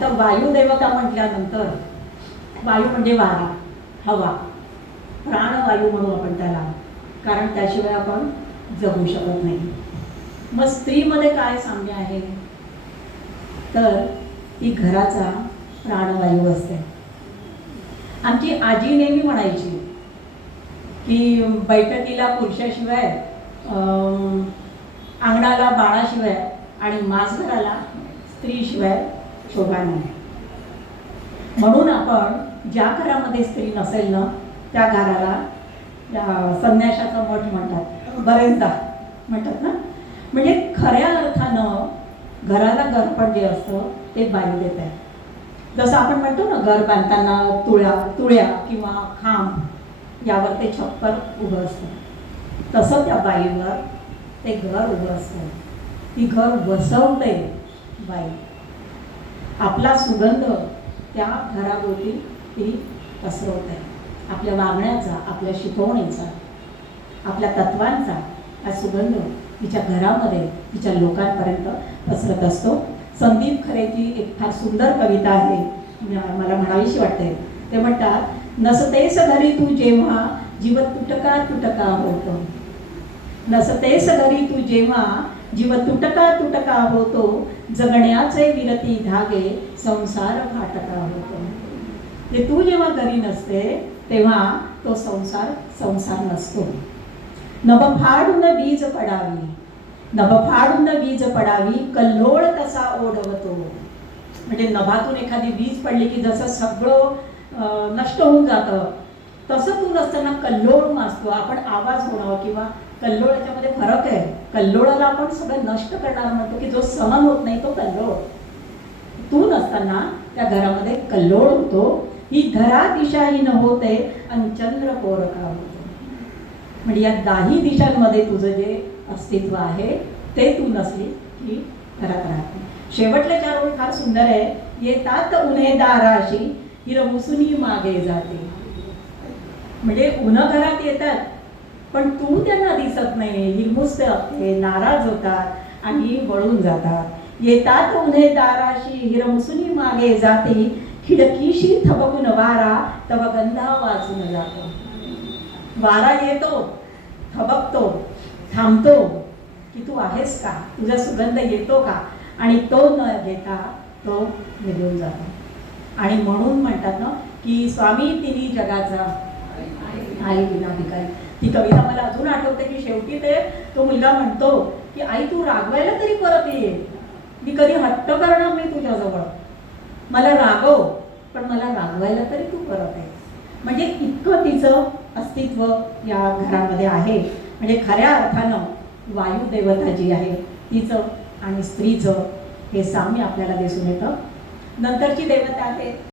आता वायुदेवता म्हटल्यानंतर? वायू म्हणजे वारा हवा. प्राणवायू म्हणू आपण त्याला कारण त्याशिवाय आपण जगू शकत नाही. मग स्त्रीमध्ये काय साम्य आहे? तर ती घराचा प्राणवायू असते. आमची आजी नेहमी म्हणायची की बैठकीला पुरुषाशिवाय अंगणाला बाळाशिवाय आणि माझघराला स्त्रीशिवाय शोभा नाही. म्हणून आपण ज्या घरामध्ये स्त्री नसेल ना त्या घराला संन्याशाचा मठ म्हणतात. बरेचदा म्हणतात ना? म्हणजे खऱ्या अर्थानं घराला घरपण जे असतं ते बाई देत. आहे जसं आपण म्हणतो ना घर बांधताना तुळ्या तुळ्या किंवा खांब यावर ते छप्पर उभं असतं. तसं त्या बाईवर ते घर उभं असतं. ती घर बसवते बाई. आपला सुगंध त्या घराभोवती ती पसरवत आहे. आपल्या वागण्याचा आपल्या शिकवणीचा आपल्या तत्वांचा हा सुगंध तिच्या घरामध्ये तिच्या लोकांपर्यंत पसरत असतो. संदीप खरेची एक फार सुंदर कविता आहे मला म्हणावीशी वाटते. ते म्हणतात नसतेस घरी तू जेव्हा जीव तुटका तुटका होत. नसतेस घरी तू जेव्हा जीव तुटका तुटका होतो जगण्याचे विरती धागे संसार फाटका होतो. ते तू जेव्हा घरी नसते तेव्हा तो संसार संसार नसतो. नभ फाडून बीज पडावी. नभ फाडून बीज पडावी कल्लोळ तसा ओढवतो. म्हणजे नभातून एखादी वीज पडली की जसं सगळं नष्ट होऊन जातं तसं तू नसताना कल्लोळ माजतो आपण आवाज होणं किंवा कल्लोळ याच्यामध्ये फरक आहे. कल्लोळाला आपण सगळं नष्ट करणार म्हणतो की जो सहन होत नाही तो कल्लोळ. तू नसताना त्या घरामध्ये कल्लोळ होतो. ही धरा दिशाहीन होते आणि चंद्र पोरका होतो. म्हणजे या दाही दिशांमध्ये तुझं जे अस्तित्व आहे ते तू नसली की घरात राहत शेवटले चार ओळी फार सुंदर आहे. येतात उन्हे दाराशी ही मुसुनी मागे जाते. म्हणजे उन्ह घरात येतात. पण तू त्यांना दिसत नाही ते नाराज होतात आणि वळून जातात. येतात उन्हे दाराशी हिरमसुनी मागे जाते. खिडकीशी थबकून वारा तव गंधा वाचून जातो. वारा येतो थबकतो थांबतो की तू आहेस का? तुझा सुगंध येतो का? आणि तो न घेता तो निघून जातो. आणि म्हणून म्हणतात ना की स्वामी तिन्ही जगाचा आई विना भिकारी. ती कविता मला अजून आठवते की शेवटी ते तो मुलगा म्हणतो की आई तू रागवायला तरी परत ये. मी कधी हट्ट करणार नाही तुझ्याजवळ. मला रागव पण मला रागवायला तरी तू परत ये. म्हणजे इतकं तिचं अस्तित्व या घरामध्ये आहे. म्हणजे खऱ्या अर्थानं वायू देवता जी आहे तिचं आणि स्त्रीचं हे साम्य आपल्याला दिसून येतं. नंतरची देवता आहे